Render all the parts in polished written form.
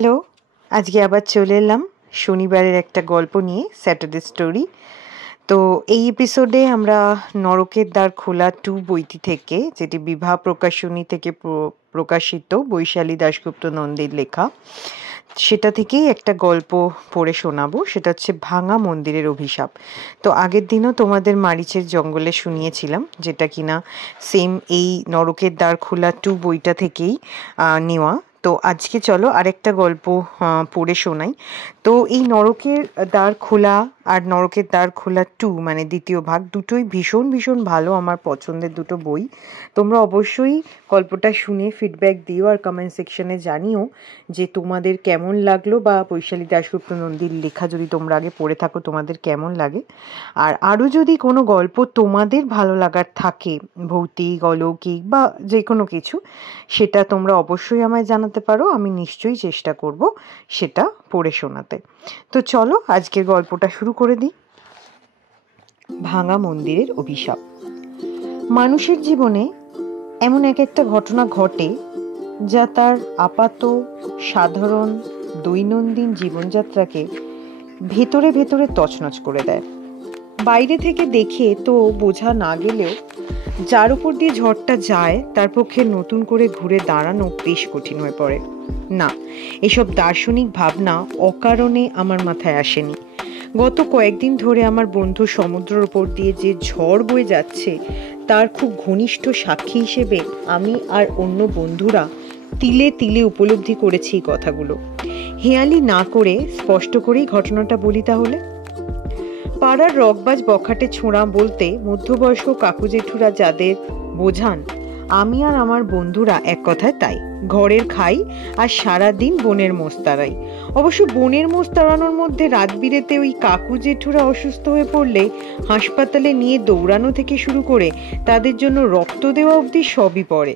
Hello, আজকে আবার চলে এলাম শনিবারের একটা গল্প নিয়ে, স্যাটারডে স্টোরি। তো এই এপিসোডে আমরা নরকের দ্বার খোলা 2 বইটি থেকে, যেটি বিভা প্রকাশনী থেকে প্রকাশিত, বৈশালী দাশগুপ্ত নন্দীর লেখা, সেটা থেকেই একটা গল্প পড়ে শোনাবো। সেটা হচ্ছে ভাঙা মন্দিরের অভিশাপ। তো আগের দিনও তোমাদের মারিচের জঙ্গলে শুনিয়েছিলাম, যেটা কিনা সেম এই নরকের দ্বার খোলা 2 বইটা থেকেই নেওয়া। তো আজকে চলো আরেকটা গল্প পড়ে শোনাই। তো এই নরকের দ্বার খোলা আর নরকের দ্বার খোলা 2 মানে দ্বিতীয় ভাগ, দুটোই ভীষণ ভীষণ ভালো, আমার পছন্দের দুটো বই। তোমরা অবশ্যই গল্পটা শুনে ফিডব্যাক দিও আর কমেন্ট সেকশনে জানিও যে তোমাদের কেমন লাগলো, বা বৈশালী দাশগুপ্ত নন্দীর লেখা যদি তোমরা আগে পড়ে থাকো তোমাদের কেমন লাগে। আর আরও যদি কোনো গল্প তোমাদের ভালো লাগার থাকে, ভৌতিক, অলৌকিক বা যে কোনো কিছু, সেটা তোমরা অবশ্যই আমায় জানাতে পারো। আমি নিশ্চয়ই চেষ্টা করব সেটা পড়ে শোনাতে। তো চলো আজকের গল্পটা শুরু করে দিই। ভাঙা মন্দিরের অভিশাপ। মানুষের জীবনে এমন এক একটা ঘটনা ঘটে যা তার আপাত সাধারণ দৈনন্দিন জীবনযাত্রাকে ভেতরে ভেতরে তছনছ করে দেয়। বাইরে থেকে দেখে তো বোঝা না গেলেও যার উপর দিয়ে ঝড়টা যায় তার পক্ষে নতুন করে ঘুরে দাঁড়ানো বেশ কঠিন হয়ে পড়ে। না, এসব দার্শনিক ভাবনা অকারণে আমার মাথায় আসেনি। গত কয়েকদিন ধরে আমার বন্ধু সমুদ্রের উপর দিয়ে যে ঝড় বয়ে যাচ্ছে তার খুব ঘনিষ্ঠ সাক্ষী হিসেবে আমি আর অন্য বন্ধুরা তিলে তিলে উপলব্ধি করেছি এই কথাগুলো। হেয়ালি না করে স্পষ্ট করেই ঘটনাটা বলি তাহলে। পাড়ার রকবাজ বখাটে ছোঁড়া বলতে মধ্যবয়স্ক কাকু জেঠুরা যাদের বোঝান, আমি আর আমার বন্ধুরা এক কথায় তাই। ঘরের খাই আর সারাদিন বনের মোষ তাড়াই। অবশ্য বনের মোষ তাড়ানোর মধ্যে রাত বিরেতে ওই কাকু জেঠুরা অসুস্থ হয়ে পড়লে হাসপাতালে নিয়ে দৌড়ানো থেকে শুরু করে তাদের জন্য রক্ত দেওয়া অবধি সবই পড়ে।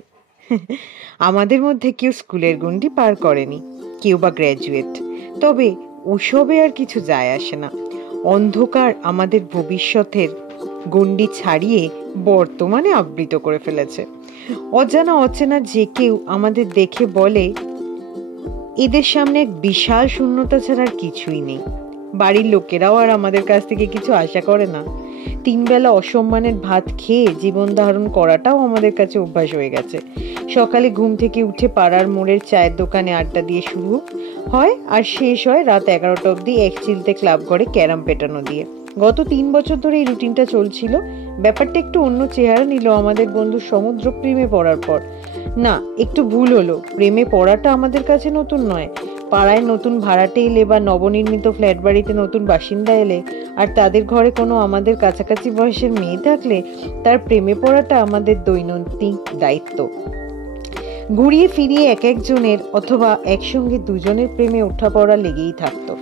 আমাদের মধ্যে কেউ স্কুলের গণ্ডি পার করেনি, কেউ বা গ্র্যাজুয়েট, তবে ওসবে আর কিছু যায় আসে না। অন্ধকার আমাদের ভবিষ্যতের গণ্ডি ছাড়িয়ে বর্তমানে আবৃত করে ফেলেছে। অজানা অচেনা যে কেউ আমাদের দেখে বলে, এদের সামনে এক বিশাল শূন্যতা ছাড়া আর কিছুই নেই। বাড়ির লোকেরাও আর আমাদের কাছ থেকে কিছু আশা করে না। 3 বেলা অসম্মানের ভাত খেয়ে জীবন ধারণ করাটাও আমাদের কাছে অভ্যাস হয়ে গেছে। সকালে ঘুম থেকে উঠে পাড়ার মোড়ের চায়ের দোকানে আড্ডা দিয়ে শুরু হয় আর শেষ হয় রাত 11টা অবধি এক চিলতে ক্লাব ঘরে ক্যারাম পেটানো দিয়ে। গত 3 বছর ধরে এই রুটিনটা চলছিল। ব্যাপারটা একটু অন্য চেহারা নিল আমাদের বন্ধু সমুদ্র প্রেমে পড়ার পর। না, একটু ভুল হলো, প্রেমে পড়াটা আমাদের কাছে নতুন নয়। পাড়ায় নতুন ভাড়াটে এলে বা নবনির্মিত ফ্ল্যাট বাড়িতে নতুন বাসিন্দা এলে আর তাদের ঘরে কোনো আমাদের কাছাকাছি বয়সের মেয়ে থাকলে তার প্রেমে পড়াটা আমাদের দৈনন্দিন দায়িত্ব। ঘুরিয়ে ফিরিয়ে এক একজনের অথবা একসঙ্গে দুজনের প্রেমে ওঠা পড়া লেগেই থাকতো।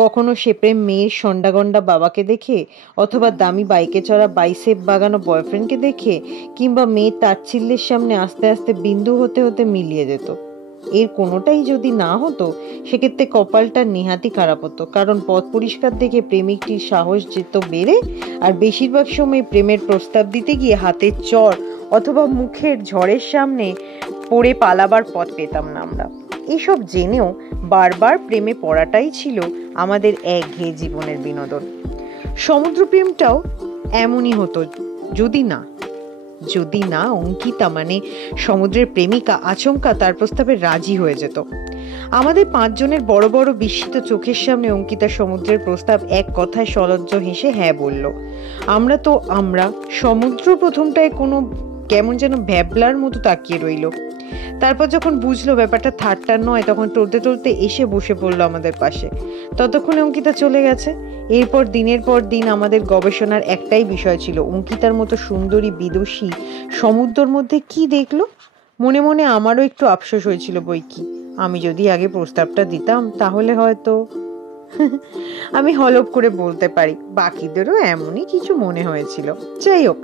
কখনো সে প্রেম মেয়ের সন্ডাগন্ডা বাবাকে দেখে, অথবা দামি বাইকে চড়া বাইসেপ বাগানো বয়ফ্রেন্ডকে দেখে, কিংবা মেয়ের তাচ্ছিল্যের সামনে আস্তে আস্তে বিন্দু হতে হতে মিলিয়ে যেত। এর কোনোটাই যদি না হতো সেক্ষেত্রে কপালটা নেহাতি খারাপ হতো, কারণ পথ পরিষ্কার দেখে প্রেমিকটির সাহস যেত বেড়ে, আর বেশিরভাগ সময় প্রেমের প্রস্তাব দিতে গিয়ে হাতের চড় অথবা মুখের ঝড়ের সামনে পড়ে পালাবার পথ পেতাম না আমরা। এইসব জেনেও বারবার প্রেমে পড়াটাই ছিল আমাদের একঘেয়ে জীবনের বিনোদন। সমুদ্রপ্রেমটাও এমনই হতো যদি না অঙ্কিতা মানে সমুদ্রের প্রেমিকা আচমকা তার প্রস্তাবে রাজি হয়ে যেত। আমাদের 5 জনের বড় বড় বিস্মিত চোখের সামনে অঙ্কিতা সমুদ্রের প্রস্তাব এক কথায় সলজ্জ হেসে হ্যাঁ বলল। আমরা সমুদ্র প্রথমটায় কোনো কেমন যেন ভ্যাবলার মতো তাকিয়ে রইল। তারপর যখন বুঝলো ব্যাপারটা ঠাট্টার নয়, তখন টলতে টলতে এসে বসে পড়লো আমাদের পাশে। ততক্ষণে অঙ্কিতা চলে গেছে। এরপর দিনের পর দিন আমাদের গবেষণার একটাই বিষয় ছিল, অঙ্কিতার মতো সুন্দরী বিদুষী সমুদ্রের মধ্যে কি দেখলো। মনে মনে আমারও একটু আফসোস হয়েছিল বই কি, আমি যদি আগে প্রস্তাবটা দিতাম তাহলে হয়তো। আমি হলপ করে বলতে পারি বাকিদেরও এমনই কিছু মনে হয়েছিল। যাই হোক,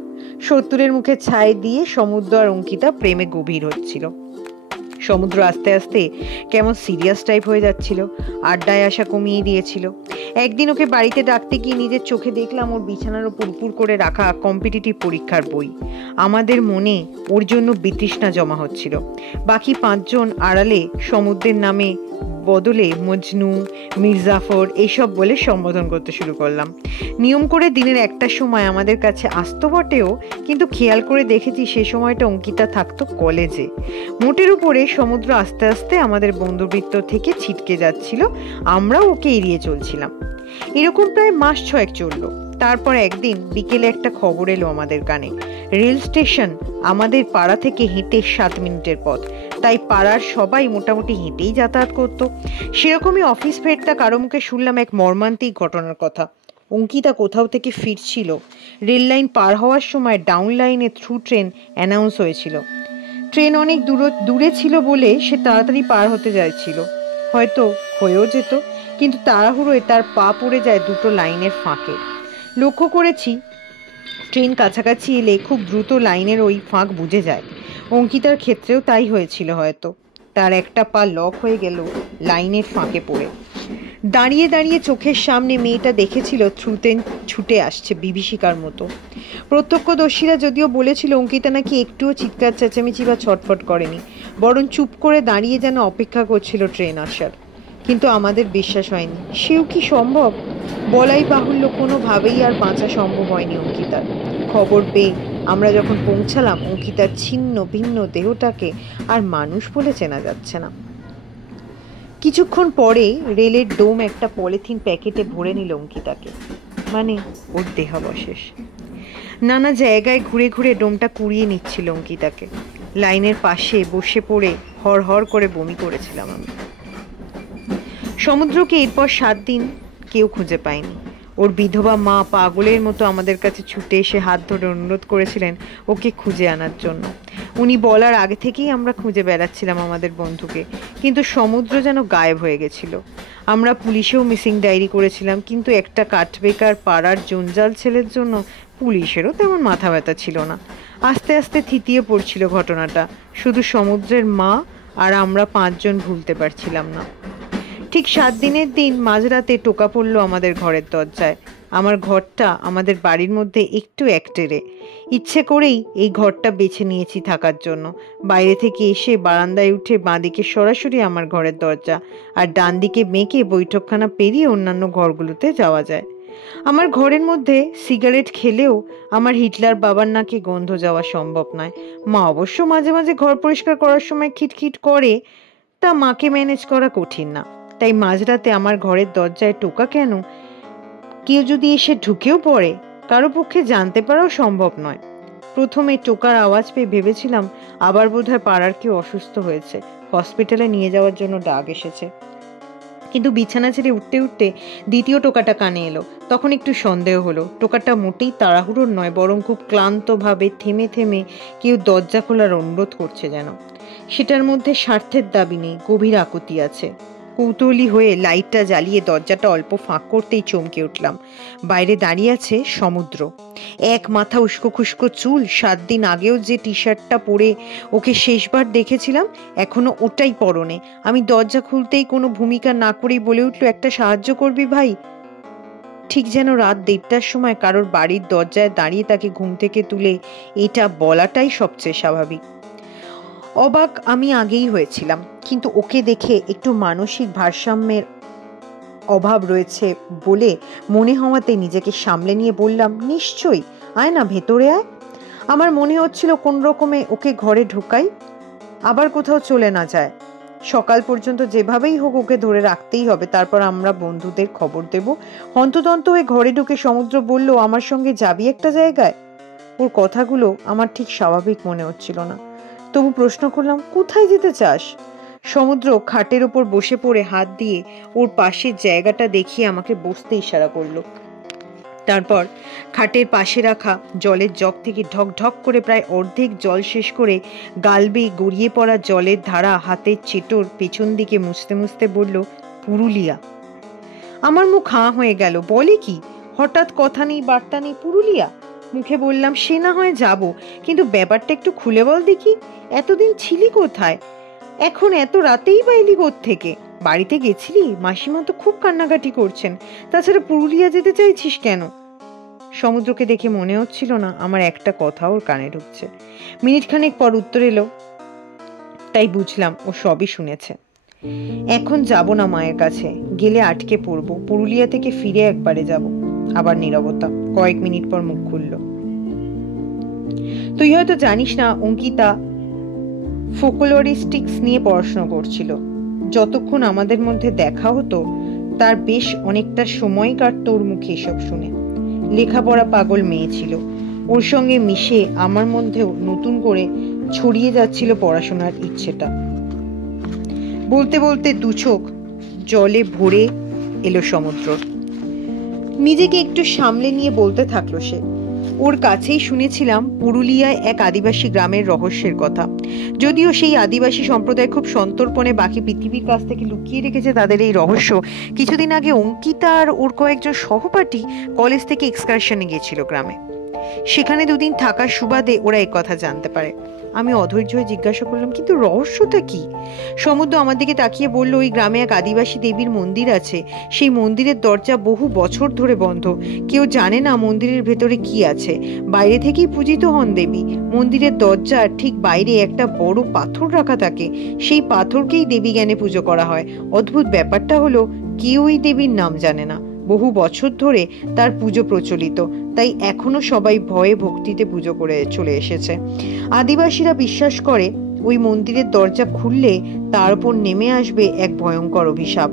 70-এর মুখে ছাই দিয়ে সমুদ্র আর অঙ্কিতা প্রেমে গভীর হচ্ছিল। সমুদ্র আস্তে আস্তে কেমন সিরিয়াস টাইপ হয়ে যাচ্ছিল, আড্ডায় আসা কমিয়ে দিয়েছিল। একদিন ওকে বাড়িতে ডাকতে গিয়ে নিজের চোখে দেখলাম ওর বিছানার উপর পুর করে রাখা কম্পিটিটিভ পরীক্ষার বই। আমাদের মনে ওর জন্য বিতৃষ্ণা জমা হচ্ছিল। বাকি 5 জন আড়ালে সমুদ্রের নামে বদলে মজনু, মির্জাফর এইসব বলে সম্বোধন করতে শুরু করলাম। নিয়ম করে দিনের একটা সময় আমাদের কাছে আসতো বটেও, কিন্তু খেয়াল করে দেখেছি সে সময়টা অঙ্কিতা থাকতো কলেজে। মোটের উপরে সমুদ্র আস্তে আস্তে আমাদের বন্ধুবৃত্ত থেকে ছিটকে যাচ্ছিল, আমরাও ওকে এড়িয়ে চলছিলাম। এরকম প্রায় মাস 6 চলল। তারপর একদিন বিকেলে একটা খবর এলো আমাদের কানে। রেল স্টেশন আমাদের পাড়া থেকে হেঁটে 7 মিনিটের পথ, তাই পাড়ার সবাই মোটামুটি হেঁটেই যাতায়াত করতো। সেরকমই অফিস ফেরতা কারো মুখে শুনলাম এক মর্মান্তিক ঘটনার কথা। অঙ্কিতা কোথাও থেকে ফিরছিল। রেল লাইন পার হওয়ার সময় ডাউন লাইনে থ্রু ট্রেন অ্যানাউন্স হয়েছিল। ট্রেন অনেক দূরে ছিল বলে সে তাড়াতাড়ি পার হতে চাইছিল, হয়তো হয়েও যেত, কিন্তু তাড়াহুড়োয় তার পা পড়ে যায় দুটো লাইনের ফাঁকে। লক্ষ্য করেছি ট্রেন কাছাকাছি এলে খুব দ্রুত লাইনের ওই ফাঁক বুঝে যায়। অঙ্কিতার ক্ষেত্রেও তাই হয়েছিল হয়তো। তার একটা পা লক হয়ে গেল লাইনের ফাঁকে পড়ে। দাঁড়িয়ে দাঁড়িয়ে চোখের সামনে মেয়েটা দেখেছিল থ্রুতে ছুটে আসছে বিভীষিকার মতো। প্রত্যক্ষদর্শীরা যদিও বলেছিল অঙ্কিতা নাকি একটুও চিৎকার চেঁচামেচি বা ছটফট করেনি, বরং চুপ করে দাঁড়িয়ে যেন অপেক্ষা করছিল ট্রেন আসার। কিন্তু আমাদের বিশ্বাস হয়নি। সেও কি সম্ভব? বলাই বাহুল্য, কোনোভাবেই আর বাঁচা সম্ভব হয়নি অঙ্কিতার। খবর পেয়ে আমরা যখন পৌঁছালাম, অঙ্কিতার ছিন্ন ভিন্ন দেহটাকে আর মানুষ বলে চেনা যাচ্ছে না। কিছুক্ষণ পরে রেলের ডোম একটা পলিথিন প্যাকেটে ভরে নিল অঙ্কিতাকে, মানে ওর দেহাবশেষ। নানা জায়গায় ঘুরে ঘুরে ডোমটা কুড়িয়ে নিচ্ছিল অঙ্কিতাকে। লাইনের পাশে বসে পড়ে হর হর করে বমি করেছিলাম আমি। সমুদ্রকে এরপর 7 দিন কেউ খুঁজে পায়নি। ওর বিধবা মা পাগলের মতো আমাদের কাছে ছুটে এসে হাত ধরে অনুরোধ করেছিলেন ওকে খুঁজে আনার জন্য। উনি বলার আগে থেকেই আমরা খুঁজে বেড়াচ্ছিলাম আমাদের বন্ধুকে, কিন্তু সমুদ্র যেন গায়েব হয়ে গেছিল। আমরা পুলিশেও মিসিং ডায়েরি করেছিলাম, কিন্তু একটা কাঠবেকার পাড়ার জঞ্জাল ছেলের জন্য পুলিশেরও তেমন মাথা ব্যথা ছিল না। আস্তে আস্তে থিতিয়ে পড়ছিল ঘটনাটা। শুধু সমুদ্রের মা আর আমরা 5 জন ভুলতে পারছিলাম না। ঠিক 7 দিনের দিন মাঝরাতে টোকা পড়ল আমাদের ঘরের দরজায়। আমার ঘরটা আমাদের বাড়ির মধ্যে একটু একটেরে। ইচ্ছে করেই এই ঘরটা বেছে নিয়েছি থাকার জন্য। বাইরে থেকে এসে বারান্দায় উঠে বাঁদিকে সরাসরি আমার ঘরের দরজা, আর ডান দিকে বেঁকে বৈঠকখানা পেরিয়ে অন্যান্য ঘরগুলোতে যাওয়া যায়। আমার ঘরের মধ্যে সিগারেট খেলেও আমার হিটলার বাবার নাকে গন্ধ যাওয়া সম্ভব নয়। মা অবশ্য মাঝে মাঝে ঘর পরিষ্কার করার সময় খিটখিট করে, তা মাকে ম্যানেজ করা কঠিন না। তাই মাঝরাতে আমার ঘরের দরজায় টোকা কেন, কেউ যদি এসে ঢুকেও পড়ে, কারো পক্ষে জানতে পারাও সম্ভব নয়। প্রথমে টোকার আওয়াজ পেয়ে ভেবেছিলাম আবার বোধহয় পাড়ার কেউ অসুস্থ হয়েছে, হসপিটালে নিয়ে যাওয়ার জন্য ডাক এসেছে। কিন্তু বিছানা ছেড়ে উঠতে উঠতে দ্বিতীয় টোকাটা কানে এলো। তখন একটু সন্দেহ হলো। টোকাটা মোটেই তাড়াহুড়োর নয়, বরং খুব ক্লান্তভাবে থেমে থেমে কেউ দরজা খোলার অনুরোধ করছে যেন। সেটার মধ্যে স্বার্থের দাবি নেই, গভীর আকুতি আছে। কৌতূহলী হয়ে লাইটটা জ্বালিয়ে দরজাটা অল্প ফাঁক করতেই চমকে উঠলাম। বাইরে দাঁড়িয়ে আছে সমুদ্র। এক মাথা উস্কো খুস্কো চুল। 7 দিন আগেও যে টি শার্টটা পরে ওকে শেষবার দেখেছিলাম এখনো ওটাই পরনে। আমি দরজা খুলতেই কোনো ভূমিকা না করেই বলে উঠল, একটা সাহায্য করবি ভাই? ঠিক যেন রাত 1:30টার সময় কারোর বাড়ির দরজায় দাঁড়িয়ে তাকে ঘুম থেকে তুলে এটা বলাটাই সবচেয়ে স্বাভাবিক। অবাক আমি আগেই হয়েছিলাম, কিন্তু ওকে দেখে একটু মানসিক ভারসাম্যের অভাব রয়েছে বলে মনে হওয়াতে নিজেকে সামলে নিয়ে বললাম, নিশ্চয়ই, আয় না, ভেতরে আয়। আমার মনে হচ্ছিল কোন রকমে ওকে ঘরে ঢুকাই, আবার কোথাও চলে না যায়। সকাল পর্যন্ত যেভাবেই হোক ওকে ধরে রাখতেই হবে, তারপর আমরা বন্ধুদের খবর দেব। হন্তদন্ত হয়ে ঘরে ঢুকে সমুদ্র বলল, আমার সঙ্গে যাবি একটা জায়গায়? ওর কথাগুলো আমার ঠিক স্বাভাবিক মনে হচ্ছিল না। তবু প্রশ্ন করলাম, কোথায় যেতে চাস? সমুদ্র খাটের ওপর বসে পড়ে হাত দিয়ে ওর পাশের জায়গাটা দেখিয়ে আমাকে বসতে ইশারা করলো। তারপর খাটের পাশে রাখা জলের জগ থেকে ঢক ঢক করে প্রায় অর্ধেক জল শেষ করে গাল বেয়ে গড়িয়ে পড়া জলের ধারা হাতের চেটোর পেছন দিকে মুছতে মুছতে বলল, পুরুলিয়া। আমার মুখ হাঁ হয়ে গেল। বলে কি, হঠাৎ কথা নেই বার্তা নেই, পুরুলিয়া? মুখে বললাম, সে না হয় যাব, কিন্তু ব্যাপারটা একটু খুলে বল দেখি। এতদিন ছিলি কোথায়? এখন এত রাতেই বা এলি কোত্থেকে? বাড়িতে গেছিলি? মাসিমা তো খুব কান্নাকাটি করছেন। তাছাড়া পুরুলিয়া যেতে চাইছিস কেন? সমুদ্রকে দেখে মনে হচ্ছিল না আমার একটা কথা ওর কানে ঢুকছে। মিনিট খানেক পর উত্তর এলো, তাই বুঝলাম ও সবই শুনেছে। এখন যাব না মায়ের কাছে, গেলে আটকে পড়বো। পুরুলিয়া থেকে ফিরে একবারে যাব। আবার নীরবতা। কয়েক মিনিট পর মুখ খুলল। তুই হয়তো জানিস না, অঙ্কিতা ফোকলোরিস্টিক্স নিয়ে পড়াশোনা করছিল। যতক্ষণ আমাদের মধ্যে দেখা হতো তার বেশ অনেকটা সময় কাটতো ওর মুখে এসব শুনে। লেখাপড়া পাগল মেয়ে ছিল। ওর সঙ্গে মিশে আমার মধ্যেও নতুন করে ছড়িয়ে যাচ্ছিল পড়াশোনার ইচ্ছেটা। বলতে বলতে দু চোখ জলে ভরে এলো সমুদ্র। নিজেকে একটু সামলে নিয়ে বলতে থাকলো সে। ওর কাছেই শুনেছিলাম পুরুলিয়ায় এক আদিবাসী গ্রামের রহস্যের কথা। যদিও সেই আদিবাসী সম্প্রদায় খুব সন্তর্পণে বাকি পৃথিবীর কাছ থেকে লুকিয়ে রেখেছে তাদের এই রহস্য। কিছুদিন আগে অঙ্কিতা আর ওর কয়েকজন সহপাঠী কলেজ থেকে এক্সকারশনে গিয়েছিল গ্রামে। সেখানে দুদিন থাকার সুবাদে ওরা এই কথা জানতে পারে। আমি অধৈর্য হয়ে জিজ্ঞাসা করলাম, কিন্তু রহস্যটা কি? সমুদ্র আমার দিকে তাকিয়ে বলল, ওই গ্রামে এক আদিবাসী দেবীর মন্দির আছে। সেই মন্দিরের দরজা বহু বছর ধরে বন্ধ। কেউ জানে না মন্দিরের ভেতরে কি আছে। বাইরে থেকেই পূজিত হন দেবী। মন্দিরের দরজার ঠিক বাইরে একটা বড় পাথর রাখা থাকে। সেই পাথরকেই দেবী জ্ঞানে পুজো করা হয়। অদ্ভুত ব্যাপারটা হলো, কেউ ওই দেবীর নাম জানে না। বহু বছর ধরে তার পুজো প্রচলিত, তাই এখনো সবাই ভয়ে ভক্তিতে পুজো করে চলে এসেছে। আদিবাসীরা বিশ্বাস করে ওই মন্দিরের দরজা খুললে তার উপর নেমে আসবে এক ভয়ঙ্কর অভিশাপ।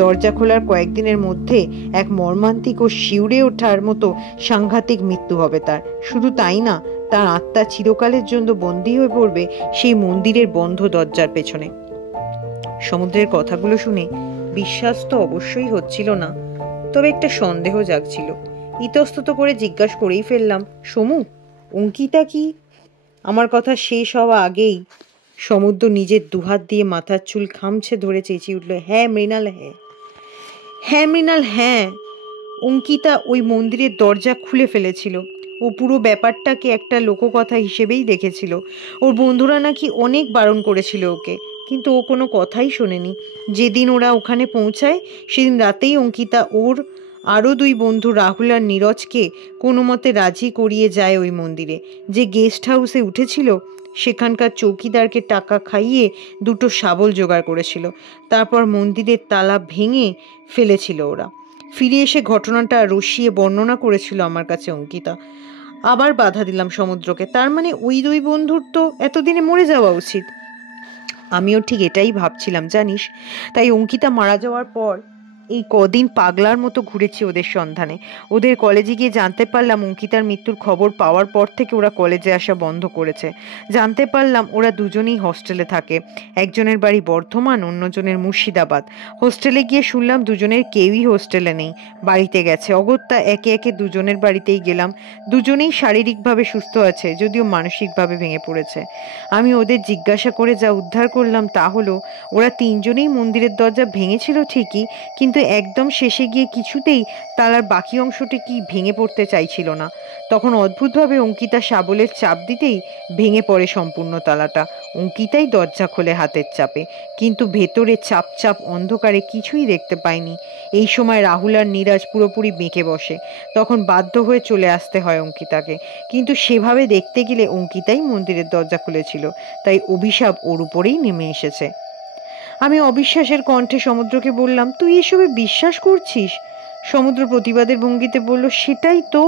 দরজা খোলার কয়েকদিনের মধ্যে এক মর্মান্তিক ও শিউরে ওঠার মতো সাংঘাতিক মৃত্যু হবে তার। শুধু তাই না, তার আত্মা চিরকালের জন্য বন্দী হয়ে পড়বে সেই মন্দিরের বন্ধ দরজার পেছনে। সমুদ্রের কথাগুলো শুনে বিশ্বাস তো অবশ্যই হচ্ছিল না, তবে একটা সন্দেহ জাগছিল। ইতস্তত করে জিজ্ঞাসা করেই ফেললাম, সমু, অঙ্কিতা কি? আমার কথা শেষ হওয়া আগেই সমুদ্র নিজের দুহাত দিয়ে মাথার চুল খামছে ধরে চেঁচিয়ে উঠল, হ্যাঁ মৃণাল, হ্যাঁ হ্যাঁ মৃণাল, হ্যাঁ। অঙ্কিতা ওই মন্দিরের দরজা খুলে ফেলেছিল। ও পুরো ব্যাপারটাকে একটা লোককথা হিসেবেই দেখেছিল। ওর বন্ধুরা নাকি অনেক বারণ করেছিল ওকে, কিন্তু ও কোনো কথাই শোনেনি। যেদিন ওরা ওখানে পৌঁছায় সেদিন রাতেই অঙ্কিতা ওর আরও দুই বন্ধু রাহুল আর নীরজকে কোনো মতে রাজি করিয়ে যায় ওই মন্দিরে। যে গেস্ট হাউসে উঠেছিল সেখানকার চৌকিদারকে টাকা খাইয়ে দুটো শাবল জোগাড় করেছিল। তারপর মন্দিরের তালা ভেঙে ফেলেছিল ওরা। ফিরে এসে ঘটনাটা রসিয়ে বর্ণনা করেছিল আমার কাছে অঙ্কিতা। আবার বাধা দিলাম সমুদ্রকে, তার মানে ওই দুই বন্ধুর তো এতদিনে মরে যাওয়া উচিত। আমিও ঠিক এটাই ভাবছিলাম জানিস। তাই অঙ্কিতা মারা যাওয়ার পর এই কদিন পাগলার মতো ঘুরেছি ওদের সন্ধানে। ওদের কলেজে গিয়ে জানতে পারলাম অঙ্কিতার মৃত্যুর খবর পাওয়ার পর থেকে ওরা কলেজে আসা বন্ধ করেছে। জানতে পারলাম ওরা দুজনেই হস্টেলে থাকে। একজনের বাড়ি বর্ধমান, অন্যজনের মুর্শিদাবাদ। হোস্টেলে গিয়ে শুনলাম দুজনের কেউই হোস্টেলে নেই, বাড়িতে গেছে। অগত্যা একে একে দুজনের বাড়িতেই গেলাম। দুজনেই শারীরিকভাবে সুস্থ আছে, যদিও মানসিকভাবে ভেঙে পড়েছে। আমি ওদের জিজ্ঞাসা করে যা উদ্ধার করলাম তা হলো, ওরা তিনজনেই মন্দিরের দরজা ভেঙেছিল ঠিকই, কিন্তু একদম শেষে গিয়ে কিছুতেই তালার বাকি অংশটি কি ভেঙে পড়তে চাইছিল না। তখন অদ্ভুতভাবে অঙ্কিতা শাবলের চাপ দিতেই ভেঙে পড়ে সম্পূর্ণ তালাটা। অঙ্কিতাই দরজা খোলে হাতের চাপে, কিন্তু ভেতরে চাপ চাপ অন্ধকারে কিছুই দেখতে পায়নি। এই সময় রাহুল আর নীরজ পুরোপুরি বেঁকে বসে। তখন বাধ্য হয়ে চলে আসতে হয় অঙ্কিতাকে, কিন্তু সেভাবে দেখতে গেলে অঙ্কিতাই মন্দিরের দরজা খুলেছিল, তাই অভিশাপ ওর উপরেই নেমে এসেছে। আমি অবিশ্বাসের কণ্ঠে সমুদ্রকে বললাম, তুই এসবে বিশ্বাস করছিস? সমুদ্র প্রতিবাদের ভঙ্গিতে বলল, সেটাই তো,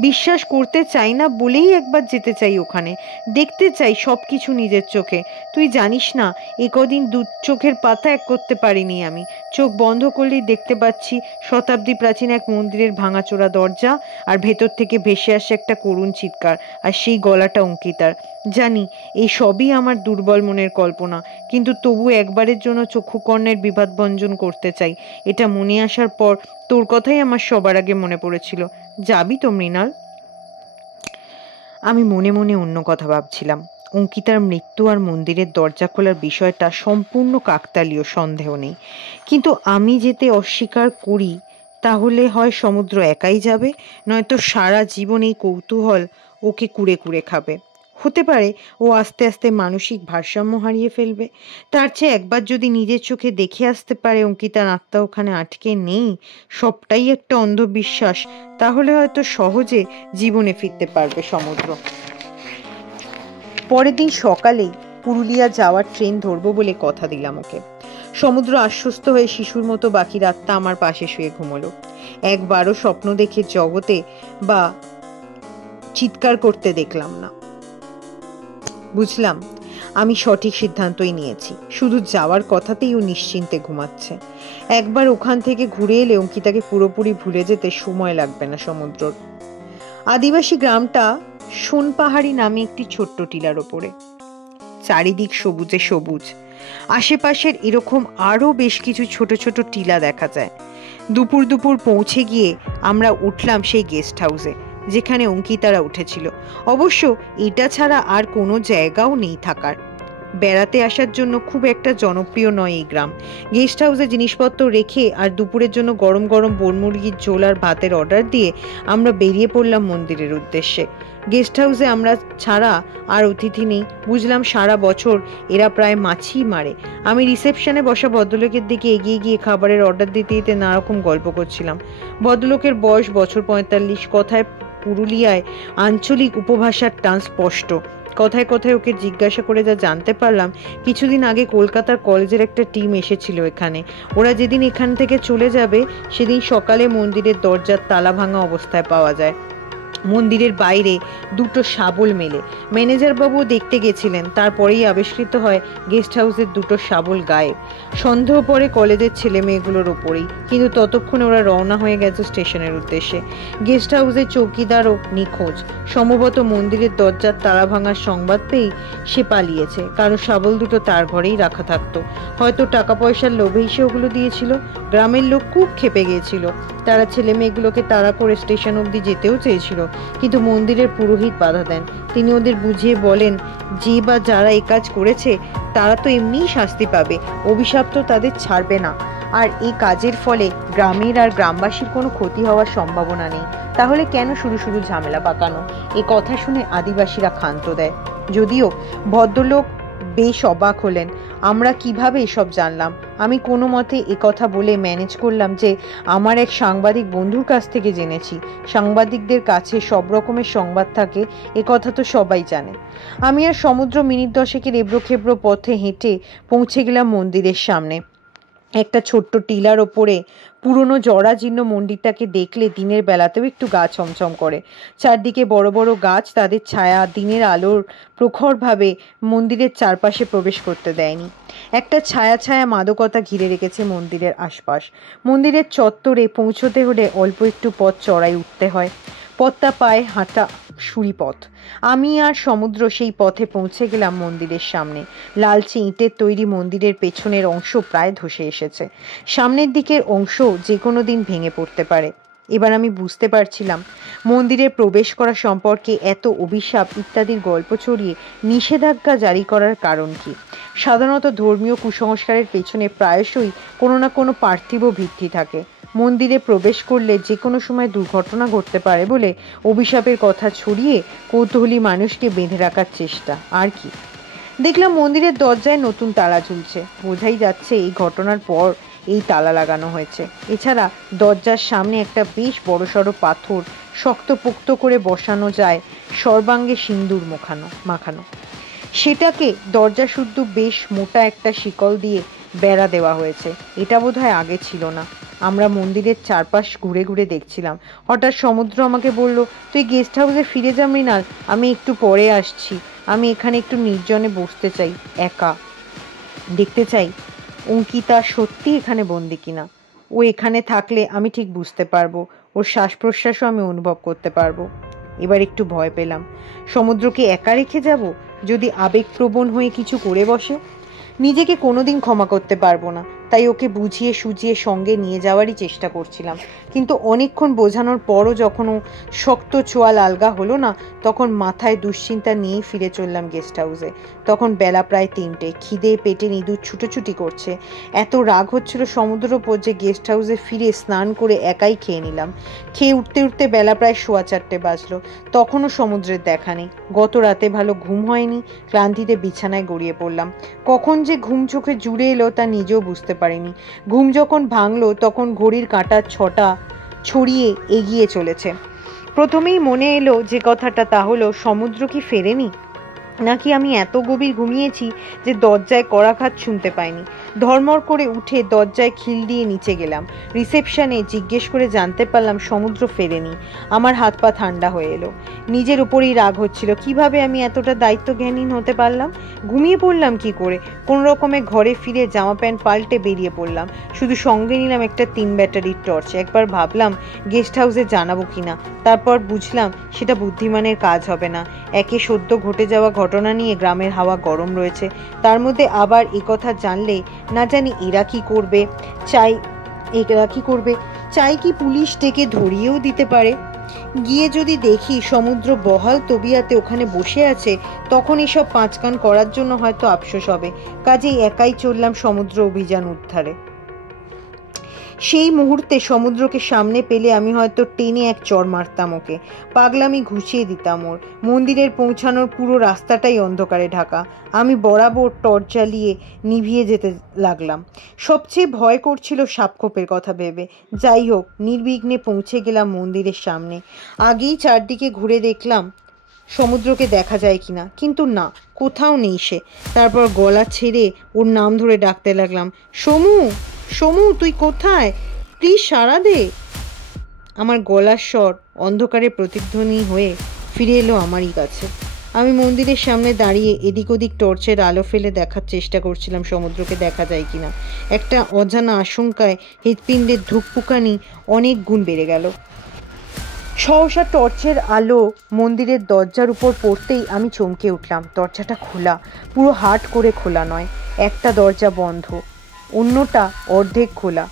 বিশ্বাস করতে চাই না বলেই একবার যেতে চাই ওখানে, দেখতে চাই সব কিছু নিজের চোখে। তুই জানিস না, এ কদিন দু চোখের পাতা এক করতে পারিনি আমি। চোখ বন্ধ করলেই দেখতে পাচ্ছি শতাব্দী প্রাচীন এক মন্দিরের ভাঙাচোরা দরজা, আর ভেতর থেকে ভেসে আসে একটা করুণ চিৎকার, আর সেই গলাটা অঙ্কিতার। জানি এই সবই আমার দুর্বল মনের কল্পনা, কিন্তু তবু একবারের জন্য চক্ষুকর্ণের বিবাদ ভঞ্জন করতে চাই। এটা মনে আসার পর তোর কথাই আমার সবার আগে মনে পড়েছিল। যাবি তো মৃণাল? আমি মনে মনে অন্য কথা ভাবছিলাম। অঙ্কিতার মৃত্যু আর মন্দিরের দরজা খোলার বিষয়টা সম্পূর্ণ কাকতালীয়, সন্দেহ নেই। কিন্তু আমি যেতে অস্বীকার করি তাহলে হয় সমুদ্র একাই যাবে, নয়তো সারা জীবন এই কৌতূহল ওকে কুড়ে কুড়ে খাবে। হতে পারে ও আস্তে আস্তে মানসিক ভারসাম্য হারিয়ে ফেলবে। তার চেয়ে একবার যদি নিজের চোখে দেখে আসতে পারে অঙ্কিতার আত্মা ওখানে আটকে নেই, সবটাই একটা অন্ধবিশ্বাস, তাহলে হয়তো সহজে জীবনে ফিরতে পারবে সমুদ্র। পরের দিন সকালেই পুরুলিয়া যাওয়ার ট্রেন ধরবো বলে কথা দিলাম ওকে। সমুদ্র আশ্বস্ত হয়ে শিশুর মতো বাকি রাতটা আমার পাশে শুয়ে ঘুমোলো। একবারও স্বপ্ন দেখে জগতে বা চিৎকার করতে দেখলাম না। বুঝলাম আমি সঠিক সিদ্ধান্তই নিয়েছি। শুধু যাওয়ার কথাতেই ও নিশ্চিন্তে ঘুমাচ্ছে। একবার ওখান থেকে ঘুরে এলে অঙ্কিতাকে পুরোপুরি ভুলে যেতে সময় লাগবে না সমুদ্রর। আদিবাসী গ্রামটা সোনপাহাড়ি নামে একটি ছোট্ট টিলার ওপরে। চারিদিক সবুজে সবুজ। আশেপাশের এরকম আরো বেশ কিছু ছোট ছোট টিলা দেখা যায়। দুপুর দুপুর পৌঁছে গিয়ে আমরা উঠলাম সেই গেস্ট হাউসে, যেখানে অঙ্কিতারা উঠেছিল। অবশ্য এটা ছাড়া আর কোনো জায়গাও নেই থাকার। বেড়াতে আসার জন্য খুব একটা জনপ্রিয় নয় এই গ্রাম। গেস্ট হাউসে জিনিসপত্র রেখে আর দুপুরের জন্য গরম গরম বনমুরগির ঝোল আর ভাতের অর্ডার দিয়ে আমরা বেরিয়ে পড়লাম মন্দিরের উদ্দেশ্যে। গেস্ট হাউসে আমরা ছাড়া আর অতিথি নেই। বুঝলাম সারা বছর এরা প্রায় মাছই মারে। আমি রিসেপশনে বসা ভদ্রলোকের দিকে এগিয়ে গিয়ে খাবারের অর্ডার দিতে দিতে নানারকম গল্প করছিলাম। ভদ্রলোকের বয়স বছর 45, কথায় পুরুলিয়ায় আঞ্চলিক উপভাষার টান স্পষ্ট। কথায় কথায় ওকে জিজ্ঞাসা করে যা জানতে পারলাম, কিছুদিন আগে কলকাতার কলেজের একটা টিম এসেছিল এখানে। ওরা যেদিন এখান থেকে চলে যাবে সেদিন সকালে মন্দিরের দরজার তালা ভাঙা অবস্থায় পাওয়া যায়। মন্দিরের বাইরে দুটো শাবল মেলে। ম্যানেজার বাবু দেখতে গেছিলেন, তারপরেই আবিষ্কৃত হয় গেস্ট হাউসের দুটো শাবল গায়েব। সন্দেহ পড়ে কলেজের ছেলে মেয়েগুলোর ওপরেই, কিন্তু ততক্ষণে ওরা রওনা হয়ে গেছে স্টেশনের উদ্দেশ্যে। গেস্ট হাউসের চৌকিদারও নিখোঁজ। সম্ভবত মন্দিরের দরজার তালা ভাঙার সংবাদ পেয়েই সে পালিয়েছে, কারণ শাবল দুটো তার ঘরেই রাখা থাকতো। হয়তো টাকা পয়সার লোভেই সে ওগুলো দিয়েছিল। গ্রামের লোক খুব ক্ষেপে গিয়েছিল। তারা ছেলে মেয়েগুলোকে তাড়া করে স্টেশন অবধি যেতেও চেয়েছিল, কিন্তু মন্দিরের পুরোহিত বাধা দেন। তিনি ওদের বুঝিয়ে বলেন, যে বা যারা এই কাজ করেছে তারা তো এমনিই শাস্তি পাবে, অভিশাপ তো তাদের ছাড়বে না। আর এই কাজের ফলে গ্রামের আর গ্রামবাসীর কোনো ক্ষতি হওয়ার সম্ভাবনা নেই। তাহলে কেন শুরু শুরু ঝামেলা পাকানো? এ কথা শুনে আদিবাসীরা ক্ষান্ত দেয়। যদিও ভদ্রলোক বেশ অবাক হলেন, আমরা কিভাবে এসব জানলাম। আমি কোনো মতে কথা বলে ম্যানেজ করলাম যে আমার এক সাংবাদিক বন্ধুর কাছ থেকে জেনেছি। সাংবাদিকদের কাছে সব রকমের সংবাদ থাকে, কথা তো সবাই জানে। আমি আর সমুদ্র মিনিট 10-এর এবড়ো খেবড়ো পথে হেঁটে পৌঁছে গেলাম মন্দিরের সামনে। একটা ছোট্ট টিলার ওপরে পুরনো জরাজীর্ণ মন্দিরটাকে দেখলে দিনের বেলাতেও একটু গা ছমছম করে। চারদিকে বড় বড় গাছ, তাদের ছায়া দিনের আলোর প্রখরভাবে মন্দিরের চারপাশে প্রবেশ করতে দেয়নি। একটা ছায়া ছায়া মাদকতা ঘিরে রেখেছে মন্দিরের আশপাশ। মন্দিরের চত্বরে পৌঁছতে হলে অল্প একটু পথ চড়াই উঠতে হয়। পথটা পায়ে হাঁটা সুড়ি পথ। আমি আর সমুদ্র সেই পথে পৌঁছে গেলাম মন্দিরের সামনে। লালচে ইটের তৈরি মন্দিরের পেছনের অংশ প্রায় ধসে এসেছে। সামনের দিকের অংশ যে কোনো দিন ভেঙে পড়তে পারে। এবার আমি বুঝতে পারছিলাম মন্দিরে প্রবেশ করা সম্পর্কে এত অভিশাপ ইত্যাদির গল্প ছড়িয়ে নিষেধাজ্ঞা জারি করার কারণ কি। সাধারণত ধর্মীয় কুসংস্কারের পেছনে প্রায়শই কোনো না কোনো পার্থিব ভিত্তি থাকে। মন্দিরে প্রবেশ করলে যে কোনো সময় দুর্ঘটনা ঘটতে পারে বলে অভিশাপের কথা ছড়িয়ে কৌতূহলী মানুষকে বেঁধে রাখার চেষ্টা, আর কি। দেখলাম মন্দিরের দরজায় নতুন তালা ঝুলছে। বোঝাই যাচ্ছে এই ঘটনার পর এই তালা লাগানো হয়েছে। এছাড়া দরজার সামনে একটা বেশ বড়সড় পাথর শক্তপোক্ত করে বসানো যায়, সর্বাঙ্গে সিন্দুর মাখানো। সেটাকে দরজা শুদ্ধ বেশ মোটা একটা শিকল দিয়ে বেড়া দেওয়া হয়েছে। এটা বোধহয় আগে ছিল না। আমরা মন্দিরের চারপাশ ঘুরে ঘুরে দেখছিলাম। হঠাৎ সমুদ্র আমাকে বলল, তুই গেস্ট হাউসে ফিরে যা মৃণাল, আমি একটু পরে আসছি। আমি এখানে একটু নির্জনে বসতে চাই, একা। দেখতে চাই অঙ্কিতা সত্যি এখানে বন্দি কিনা। ও এখানে থাকলে আমি ঠিক বুঝতে পারবো, ওর শ্বাস প্রশ্বাসও আমি অনুভব করতে পারবো। এবার একটু ভয় পেলাম। সমুদ্রকে একা রেখে যাব? যদি আবেগপ্রবণ হয়ে কিছু করে বসে? নিজেকে কোনোদিন ক্ষমা করতে পারবো না। তাই ওকে বুঝিয়ে সুঝিয়ে সঙ্গে নিয়ে যাওয়ারই চেষ্টা করছিলাম। কিন্তু অনেকক্ষণ বোঝানোর পরও যখন ও শক্ত চোয়াল আলগা হলো না, তখন মাথায় দুশ্চিন্তা নিয়েই ফিরে চললাম গেস্ট হাউসে। তখন বেলা প্রায় 3টে। খিদে পেটে ইঁদুর ছুটোছুটি করছে। এত রাগ হচ্ছিল সমুদ্রের ওপর যে গেস্ট হাউসে ফিরে স্নান করে একাই খেয়ে নিলাম। খেয়ে উঠতে উঠতে বেলা প্রায় 4:15 বাজলো। তখনও সমুদ্রের দেখা নেই। গত রাতে ভালো ঘুম হয়নি। ক্লান্তিতে বিছানায় গড়িয়ে পড়লাম। কখন যে ঘুম চোখে জুড়ে এলো তা নিজেও বুঝতে পারিনি। ঘুম যখন ভাঙলো তখন ঘড়ির কাঁটার 6টা ছড়িয়ে এগিয়ে চলেছে। প্রথমেই মনে এলো যে কথাটা, তা হলো সমুদ্র কি ফেরেনি? নাকি আমি এত গভীর ঘুমিয়েছি যে দরজায় কড়াঘাত শুনতে পাইনি। ধর্মর করে উঠে দরজায় খিল দিয়ে নিচে গেলাম। রিসেপশনে জিজ্ঞেস করে জানতে পারলাম সমুদ্র ফেরেনি। আমার হাত পা ঠান্ডা হয়ে এলো। নিজের উপরেই রাগ হচ্ছিল, কিভাবে আমি এতটা দায়িত্বজ্ঞানহীন হতে পারলাম। ঘুমিয়ে পড়লাম কি করে? কোনো রকমে ঘরে ফিরে জামা প্যান্ট পাল্টে বেরিয়ে পড়লাম। শুধু সঙ্গে নিলাম একটা 3 ব্যাটারির টর্চ। একবার ভাবলাম গেস্ট হাউসে জানাবো কিনা, তারপর বুঝলাম সেটা বুদ্ধিমানের কাজ হবে না। একে সদ্য ঘটে যাওয়া ঘটনা নিয়ে গ্রামের হাওয়া গরম রয়েছে, তার মধ্যে আবার এ কথা জানলে না জানি এরা কি করবে। চাই কি পুলিশ ডেকে ধরিয়েও দিতে পারে। গিয়ে যদি দেখি সমুদ্র বহাল তবিয়াতে ওখানে বসে আছে, তখন এসব পাঁচকান করার জন্য হয়তো আফসোস হবে। কাজেই একাই চললাম সমুদ্র অভিযান উদ্ধারে। সেই মুহূর্তে সমুদ্রকে সামনে পেলে আমি হয়তো টেনে এক চড় মারতাম ওকে, পাগলামি ঘুষিয়ে দিতাম ওর। মন্দিরের পৌঁছানোর পুরো রাস্তাটাই অন্ধকারে ঢাকা। আমি বরাবর টর্চ জ্বালিয়ে নিভিয়ে যেতে লাগলাম। সবচেয়ে ভয় করছিল সাপখোপের কথা ভেবে। যাই হোক, নির্বিঘ্নে পৌঁছে গেলাম মন্দিরের সামনে। আগেই চারদিকে ঘুরে দেখলাম সমুদ্রকে দেখা যায় কিনা, কিন্তু না, কোথাও নেই সে। তারপর গলা ছেড়ে ওর নাম ধরে ডাকতে লাগলাম, সমু, সমু, তুই কোথায়? প্লিজ সাড়া দে। আমার গলার স্বর অন্ধকারে প্রতিধ্বনি হয়ে ফিরে এলো আমারই কাছে। আমি মন্দিরের সামনে দাঁড়িয়ে এদিক ওদিক টর্চের আলো ফেলে দেখার চেষ্টা করছিলাম সমুদ্রকে দেখা যায় কিনা। একটা অজানা আশঙ্কায় হৃৎপিণ্ডের ধুকপুকানি অনেক গুণ বেড়ে গেল। সহসা টর্চের আলো মন্দিরের দরজার উপর পড়তেই আমি চমকে উঠলাম। দরজাটা খোলা, পুরো হাট করে খোলা নয়। একটা দরজা বন্ধ, অন্যটা অর্ধেক খোলা।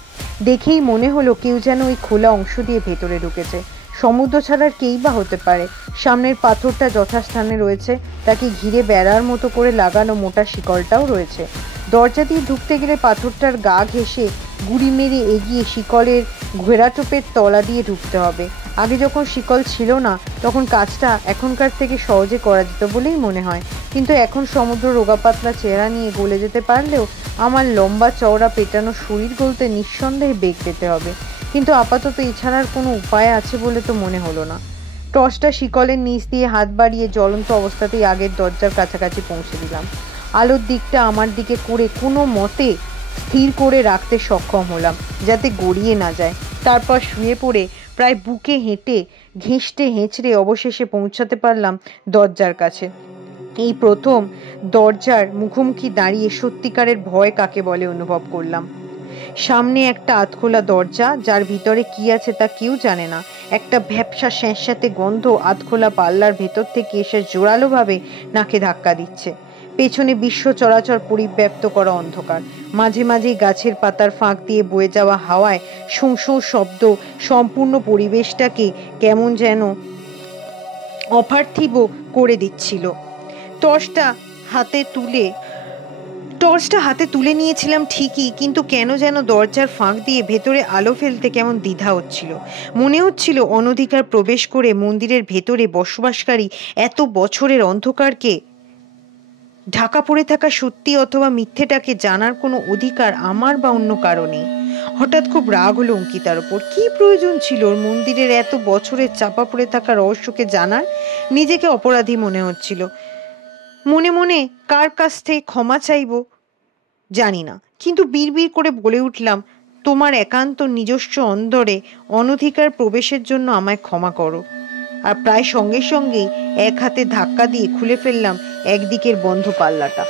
দেখেই মনে হলো কেউ যেন ওই খোলা অংশ দিয়ে ভেতরে ঢুকেছে। সমুদ্র ছাড়ার কেই বা হতে পারে। সামনের পাথরটা যথাস্থানে রয়েছে, তাকে ঘিরে বেড়ার মতো করে লাগানো মোটা শিকলটাও রয়েছে। দরজা দিয়ে ঢুকতে গেলে পাথরটার গা ঘেঁষে গুড়ি মেরে এগিয়ে শিকলের ঘেরাটোপের তলা দিয়ে ঢুকতে হবে। আগে যখন শিকল ছিল না, তখন কাজটা এখনকার থেকে সহজে করা যেত বলেই মনে হয়। কিন্তু এখন সমুদ্র রোগা পাতলা চেহারা নিয়ে গলে যেতে পারলেও আমার লম্বা চওড়া পেটানো শরীর গলতে নিঃসন্দেহে বেগ পেতে হবে। কিন্তু আপাতত এছাড়ার কোনো উপায় আছে বলে তো মনে হলো না। টর্চটা শিকলের নিচ দিয়ে হাত বাড়িয়ে জ্বলন্ত অবস্থাতেই আগের দরজার কাছাকাছি পৌঁছে দিলাম। আলোর দিকটা আমার দিকে করে কোনো মতে স্থির করে রাখতে সক্ষম হলাম, যাতে গড়িয়ে না যায়। তারপর শুয়ে পড়ে প্রায় বুকে ঘেঁষটে হেঁচড়ে অবশেষে পৌঁছাতে পারলাম দরজার কাছে। এই প্রথম দরজার মুখোমুখি দাঁড়িয়ে সত্যিকারের ভয় কাকে বলে অনুভব করলাম। সামনে একটা আধখোলা দরজা, যার ভিতরে কি আছে তা কেউ জানে না। একটা ভ্যাপসা স্যাঁতস্যাঁতে গন্ধ আধখোলা পাল্লার ভেতর থেকে এসে জোরালোভাবে নাকে ধাক্কা দিচ্ছে। পেছনে বিশ্ব চরাচর পরিব্যাপ্ত করা অন্ধকার। মাঝে মাঝেই গাছের পাতার ফাঁক দিয়ে বয়ে যাওয়া হাওয়ায় শোঁ শোঁ শব্দ সম্পূর্ণ পরিবেশটাকে কেমন যেন অপার্থিব করে দিচ্ছিল। টর্চটা হাতে তুলে নিয়েছিলাম ঠিকই, কিন্তু কেন যেন দরজার ফাঁক দিয়ে ভেতরে আলো ফেলতে কেমন দ্বিধা হচ্ছিল। মনে হচ্ছিল অনধিকার প্রবেশ করে মন্দিরের ভেতরে বসবাসকারী এত বছরের অন্ধকারকে ঢাকা পড়ে থাকা সত্যি অথবা মিথ্যেটাকে জানার কোনো অধিকার আমার বা অন্য কারণে। হঠাৎ খুব রাগ হলো অঙ্কিতার ওপর। কি প্রয়োজন ছিল ওর মন্দিরের এত বছরের চাপা পড়ে থাকা রহস্যকে জানার? নিজেকে অপরাধী মনে হচ্ছিল। মনে মনে কার কাছ থেকে ক্ষমা চাইব জানি না, কিন্তু বিড়বিড় করে বলে উঠলাম, তোমার একান্ত নিজস্ব অন্দরে অনধিকার প্রবেশের জন্য আমায় ক্ষমা করো। আর প্রায় সঙ্গে সঙ্গেই এক হাতে ধাক্কা দিয়ে খুলে ফেললাম একদিকের বন্ধ পাল্লাটা।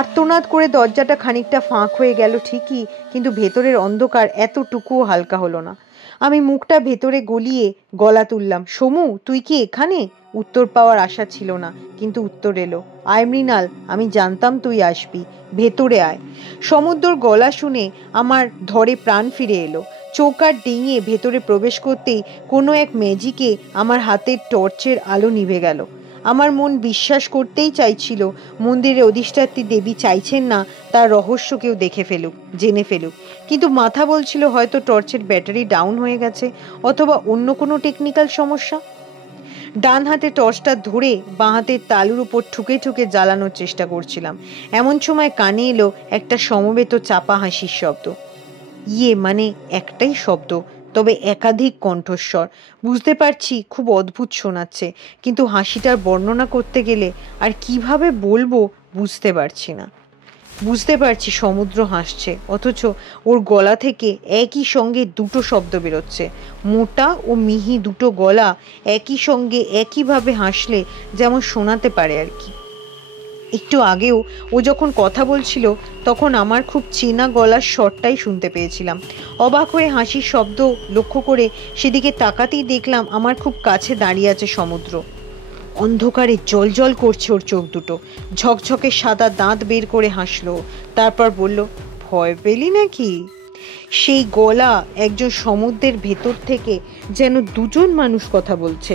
আর্তনাদ করে দরজাটা খানিকটা ফাঁক হয়ে গেল ঠিকই, কিন্তু ভেতরের অন্ধকার এতটুকুও হালকা হলো না। আমি মুখটা ভেতরে গলিয়ে গলা তুললাম, সমু, তুই কি এখানে? উত্তর পাওয়ার আশা ছিল না, কিন্তু উত্তর এলো, আয় মৃণাল, আমি জানতাম তুই আসবি, ভেতরে আয়। সমুদ্রর গলা শুনে আমার ধরে প্রাণ ফিরে এলো। চৌকাঠ ডিঙিয়ে ভেতরে প্রবেশ করতেই কোনো এক ম্যাজিকে আমার হাতের টর্চের আলো নিভে গেল। আমার মন বিশ্বাস করতেই চাইছিল মন্দিরের অধিষ্ঠাত্রী দেবী চাইছেন না তার রহস্য কেউ দেখে ফেলুক, জেনে ফেলুক। কিন্তু মাথা বলছিল হয়তো টর্চের ব্যাটারি ডাউন হয়ে গেছে, অথবা অন্য কোনো টেকনিক্যাল সমস্যা। ডান হাতে টর্চটা ধরে বাঁ হাতের তালুর উপর ঠুকে ঠুকে জ্বালানোর চেষ্টা করছিলাম। এমন সময় কানে এলো একটা সমবেত চাপা হাসির শব্দ। মানে একটাই শব্দ, তবে একাধিক কণ্ঠস্বর। বুঝতে পারছি খুব অদ্ভুত শোনাচ্ছে, কিন্তু হাসিটার বর্ণনা করতে গেলে আর কিভাবে বলবো বুঝতে পারছি না। বুঝতে পারছি সমুদ্র হাসছে, অথচ ওর গলা থেকে একই সঙ্গে দুটো শব্দ বেরোচ্ছে। মোটা ও মিহি দুটো গলা একই সঙ্গে একইভাবে হাসলে যেমন শোনাতে পারে আর কি। একটু আগেও ও যখন কথা বলছিল তখন আমার খুব চেনা গলার স্বরটাই শুনতে পেয়েছিলাম। অবাক হয়ে হাসির শব্দ লক্ষ্য করে সেদিকে তাকাতেই দেখলাম আমার খুব কাছে দাঁড়িয়ে আছে সমুদ্র। অন্ধকারে জল করছে ওর চোখ দুটো। ঝকঝকে সাদা দাঁত বের করে হাসলো, তারপর বলল, ভয় পেলি নাকি? সেই গলা একজন সমুদ্রের ভেতর থেকে যেন দুজন মানুষ কথা বলছে।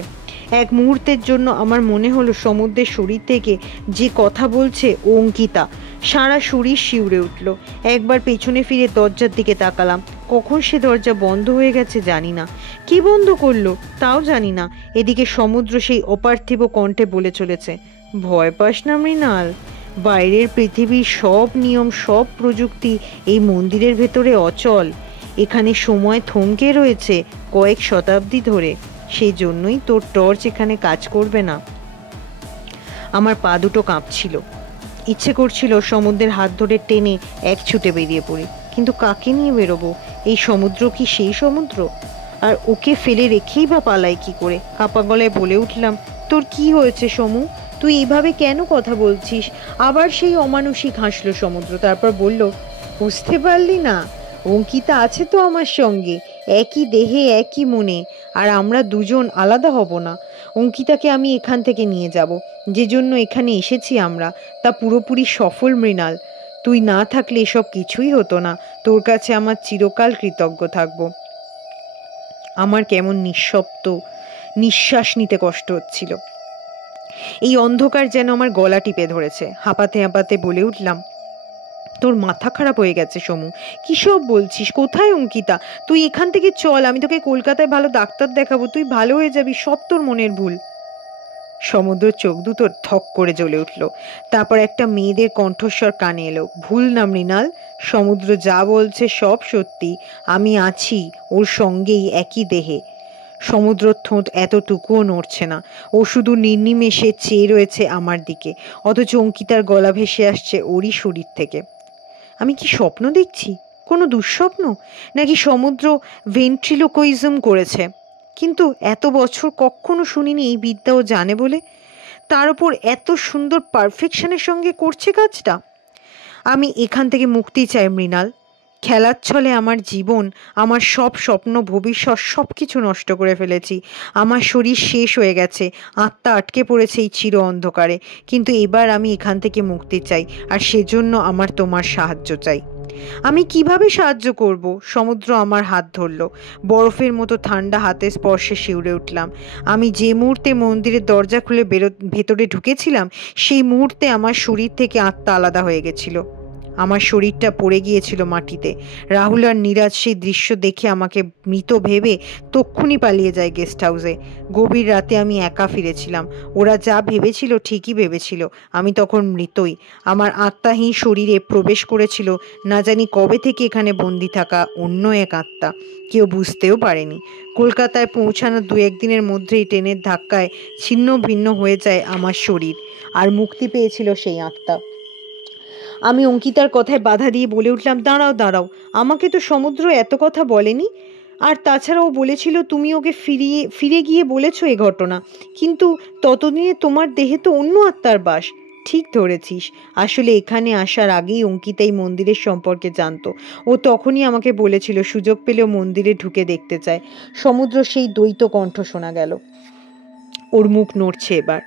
এক মুহূর্তের জন্য আমার মনে হলো সমুদ্রের শরীর থেকে যে কথা বলছে ও অঙ্কিতা। সারা শরীর শিউরে উঠল। একবার পেছনে ফিরে দরজার দিকে তাকালাম। কখন সে দরজা বন্ধ হয়ে গেছে জানি না, কি বন্ধ করলো তাও জানি না। এদিকে সমুদ্র সেই অপার্থিব কণ্ঠে বলে চলেছে, ভয় পাস না মৃণাল, বাইরের পৃথিবীর সব নিয়ম সব প্রযুক্তি এই মন্দিরের ভেতরে অচল। এখানে সময় থমকে রয়েছে কয়েক শতাব্দী ধরে, সেই জন্যই তোর টর্চ এখানে কাজ করবে না। আমার পা দুটো কাঁপছিল, ইচ্ছে করছিল সমুদ্রের হাত ধরে টেনে এক ছুটে বেরিয়ে পড়ি, কিন্তু কাকে নিয়ে বেরোবো? এই সমুদ্র কি সেই সমুদ্র? আর ওকে ফেলে রেখেই বা পালাই কি করে? কাপা গলায় বলে উঠলাম, তোর কি হয়েছে সমু? তুই এইভাবে কেন কথা বলছিস? আবার সেই অমানুষিক হাসলো সমুদ্র, তারপর বলল, বুঝতে পারলি না? অঙ্কিতা আছে তো আমার সঙ্গে, একই দেহে একই মনে, আর আমরা দুজন আলাদা হব না। অঙ্কিতাকে আমি এখান থেকে নিয়ে যাব। যে জন্য এখানে এসেছি আমরা, তা পুরোপুরি সফল মৃণাল। তুই না থাকলে এসব কিছুই হতো না। তোর কাছে আমার চিরকাল কৃতজ্ঞ থাকব। আমার কেমন নিঃশব্দ নিঃশ্বাস নিতে কষ্ট হচ্ছিল। এই অন্ধকার যেন আমার গলা টিপে ধরেছে। হাঁপাতে হাঁপাতে বলে উঠলাম, তোর মাথা খারাপ হয়ে গেছে সমু, কি সব বলছিস? কোথায় অঙ্কিতা? তুই এখান থেকে চল, আমি তোকে কলকাতায় ভালো ডাক্তার দেখাবো, তুই ভালো হয়ে যাবি, সব তোর মনের ভুল। সমুদ্র চোখ দুটো থক করে জ্বলে উঠল। তারপর একটা মেয়েদের কণ্ঠস্বর কানে এলো, ভুল না মৃণাল, সমুদ্র যা বলছে সব সত্যি। আমি আছি ওর সঙ্গেই একই দেহে। সমুদ্র ঠোঁট এতটুকুও নড়ছে না, ও শুধু নির্নিমেষে চেয়ে রয়েছে আমার দিকে, অথচ অঙ্কিতার গলা ভেসে আসছে ওরই শরীর থেকে। আমি কি স্বপ্ন দেখছি, কোনো দুঃস্বপ্ন, নাকি সমুদ্র ভেন্ট্রিলোকুইজম করেছে? কিন্তু এত বছর কখনো শুনিনি এই বিদ্যাও জানে বলে, তার উপর এত সুন্দর পারফেকশনের সঙ্গে করছে কাজটা। আমি এখান থেকে মুক্তি চাই মৃণাল। খেলার ছলে আমার জীবন, আমার সব স্বপ্ন ভবিষ্যৎ সব কিছু নষ্ট করে ফেলেছি। আমার শরীর শেষ হয়ে গেছে, আত্মা আটকে পড়েছে এই চির অন্ধকারে। কিন্তু এবার আমি এখান থেকে মুক্তি চাই, আর সেজন্য আমার তোমার সাহায্য চাই। আমি কিভাবে সাহায্য করব? সমুদ্র আমার হাত ধরল। বরফের মতো ঠান্ডা হাতের স্পর্শে শিউরে উঠলাম। আমি যে মুহূর্তে মন্দিরের দরজা খুলে ভেতরে ঢুকেছিলাম, সেই মুহূর্তে আমার শরীর থেকে আত্মা আলাদা হয়ে গেছিল। আমার শরীরটা পড়ে গিয়েছিল মাটিতে। রাহুল আর নীরাজ সেই দৃশ্য দেখে আমাকে মৃত ভেবে তক্ষুনি পালিয়ে যায় গেস্ট হাউসে। গভীর রাতে আমি একা ফিরেছিলাম। ওরা যা ভেবেছিল ঠিকই ভেবেছিল, আমি তখন মৃতই। আমার আত্মাহীন শরীরে প্রবেশ করেছিল না জানি কবে থেকে এখানে বন্দি থাকা অন্য এক আত্মা। কেউ বুঝতেও পারেনি। কলকাতায় পৌঁছানোর 2-1 দিনের মধ্যেই ট্রেনের ধাক্কায় ছিন্ন ভিন্ন হয়ে যায় আমার শরীর, আর মুক্তি পেয়েছিল সেই আত্মা। আমি অঙ্কিতার কথায় বাধা দিয়ে বলে উঠলাম, দাঁড়াও দাঁড়াও, আমাকে তো সমুদ্র এত কথা বলেনি। আর তাছাড়া ও বলেছিল তুমি ওকে ফিরে গিয়ে বলেছো এ ঘটনা, কিন্তু ততদিনে তোমার দেহে তো অন্য আত্মার বাস। ঠিক ধরেছিস, আসলে এখানে আসার আগেই অঙ্কিতা এই মন্দিরের সম্পর্কে জানতো। ও তখনই আমাকে বলেছিল সুযোগ পেলেও মন্দিরে ঢুকে দেখতে চায়। সমুদ্র সেই দ্বৈত কণ্ঠ শোনা গেল। ওর মুখ নড়ছে এবার।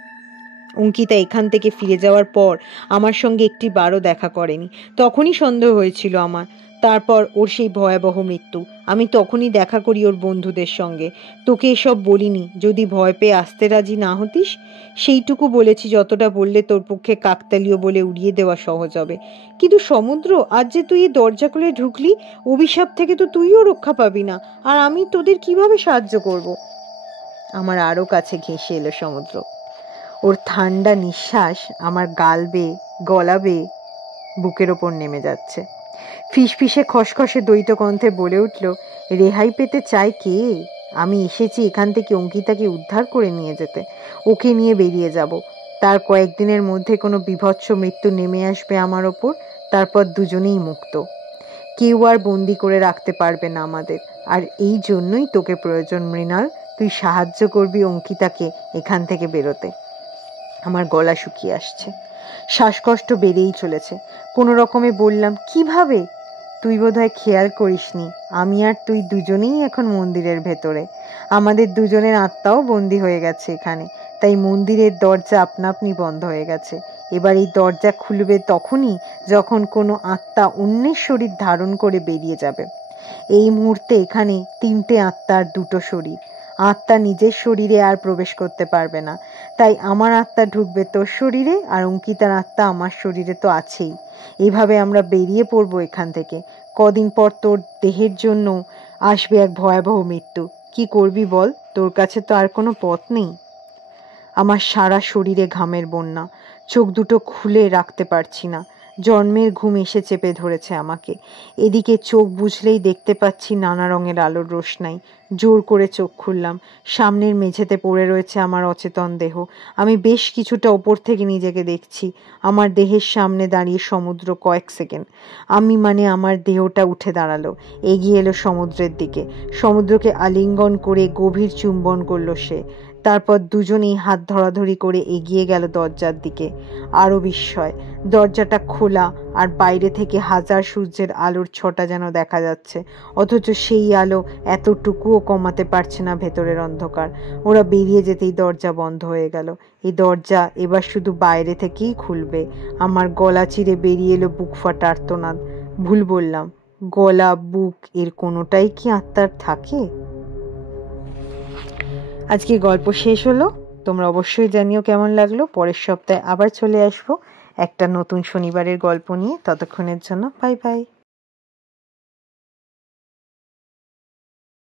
অঙ্কিতা এখান থেকে ফিরে যাওয়ার পর আমার সঙ্গে একটি বারও দেখা করেনি। তখনই সন্দেহ হয়েছিল আমার। তারপর ওর সেই ভয়াবহ মৃত্যু। আমি তখনই দেখা করি ওর বন্ধুদের সঙ্গে। তোকে এসব বলিনি, যদি ভয় পেয়ে আসতে রাজি না হতিস। সেইটুকু বলেছি যতটা বললে তোর পক্ষে কাকতালীয় বলে উড়িয়ে দেওয়া সহজ হবে। কিন্তু সমুদ্র, আজ যে তুই এই দরজা খুলে ঢুকলি, অভিশাপ থেকে তো তুইও রক্ষা পাবি না, আর আমি তোদের কিভাবে সাহায্য করব? আমার আরও কাছে ঘেঁষে এলো সমুদ্র। ওর ঠান্ডা নিঃশ্বাস আমার গাল বেয়ে গলা বেয়ে বুকের ওপর নেমে যাচ্ছে। ফিসফিসে খসখসে দ্বৈত কণ্ঠে বলে উঠল, রেহাই পেতে চায় কে? আমি এসেছি এখান থেকে অঙ্কিতাকে উদ্ধার করে নিয়ে যেতে। ওকে নিয়ে বেরিয়ে যাব। তার কয়েকদিনের মধ্যে কোনো বীভৎস মৃত্যু নেমে আসবে আমার ওপর, তারপর দুজনেই মুক্ত। কেউ আর বন্দি করে রাখতে পারবে না আমাদের। আর এই জন্যই তোকে প্রয়োজন মৃণাল। তুই সাহায্য করবি অঙ্কিতাকে এখান থেকে বেরোতে। আমার গলা শুকিয়ে আসছে, শ্বাসকষ্ট বেড়েই চলেছে। কোনো রকমে বললাম, কিভাবে? তুই বোধহয় খেয়াল করিসনি, আমি আর তুই দুজনেই এখন মন্দিরের ভেতরে। আমাদের দুজনের আত্মাও বন্দী হয়ে গেছে এখানে, তাই মন্দিরের দরজা আপনা আপনি বন্ধ হয়ে গেছে। এবার এই দরজা খুলবে তখনই যখন কোনো আত্মা অন্যের শরীর ধারণ করে বেরিয়ে যাবে। এই মুহূর্তে এখানে 3টে আত্মার 2টো শরীর। আত্মা নিজের শরীরে আর প্রবেশ করতে পারবে না, তাই আমার আত্মা ঢুকবে তোর শরীরে, আর অঙ্কিতার আত্মা আমার শরীরে তো আছেই। এভাবে আমরা বেরিয়ে পড়বো এখান থেকে। কদিন পর তোর দেহের জন্য আসবে এক ভয়াবহ মৃত্যু। কি করবি বল? তোর কাছে তো আর কোনো পথ নেই। আমার সারা শরীরে ঘামের বন্যা, চোখ দুটো খুলে রাখতে পারছি না। জন্মের ঘুম এসে চেপে ধরেছে আমাকে। এদিকে চোখ বুঝলেই দেখতে পাচ্ছি নানা রঙের আলোর রোশনাই। জোর করে চোখ খুললাম। সামনের মেঝেতে পড়ে রয়েছে আমার অচেতন দেহ। আমি বেশ কিছুটা ওপর থেকে নিজেকে দেখছি। আমার দেহের সামনে দাঁড়িয়ে সমুদ্র কয়েক সেকেন্ড। আমার দেহটা উঠে দাঁড়ালো, এগিয়ে এলো সমুদ্রের দিকে। সমুদ্রকে আলিঙ্গন করে গভীর চুম্বন করলো সে। তারপর দুজনেই হাত ধরাধরি করে এগিয়ে গেল দরজার দিকে। আরো বিস্ময়, দরজাটা খোলা, আর বাইরে থেকে হাজার সূর্যের আলোর ছটা যেন দেখা যাচ্ছে, অথচ সেই আলো এতটুকুও কমাতে পারছে না ভেতরের অন্ধকার। ওরা বেরিয়ে যেতেই দরজা বন্ধ হয়ে গেল। এই দরজা এবার শুধু বাইরে থেকেই খুলবে। আমার গলা চিরে বেরিয়ে এলো বুক ফাটা আর্তনাদ। ভুল বললাম, গলা বুক এর কোনোটাই কি আত্মার থাকে? আজকে গল্প শেষ হলো। তোমরা অবশ্যই জানিও কেমন লাগলো। পরের সপ্তাহে আবার চলে আসবো একটা নতুন শনিবারের গল্প নিয়ে। ততক্ষণের জন্য বাই বাই।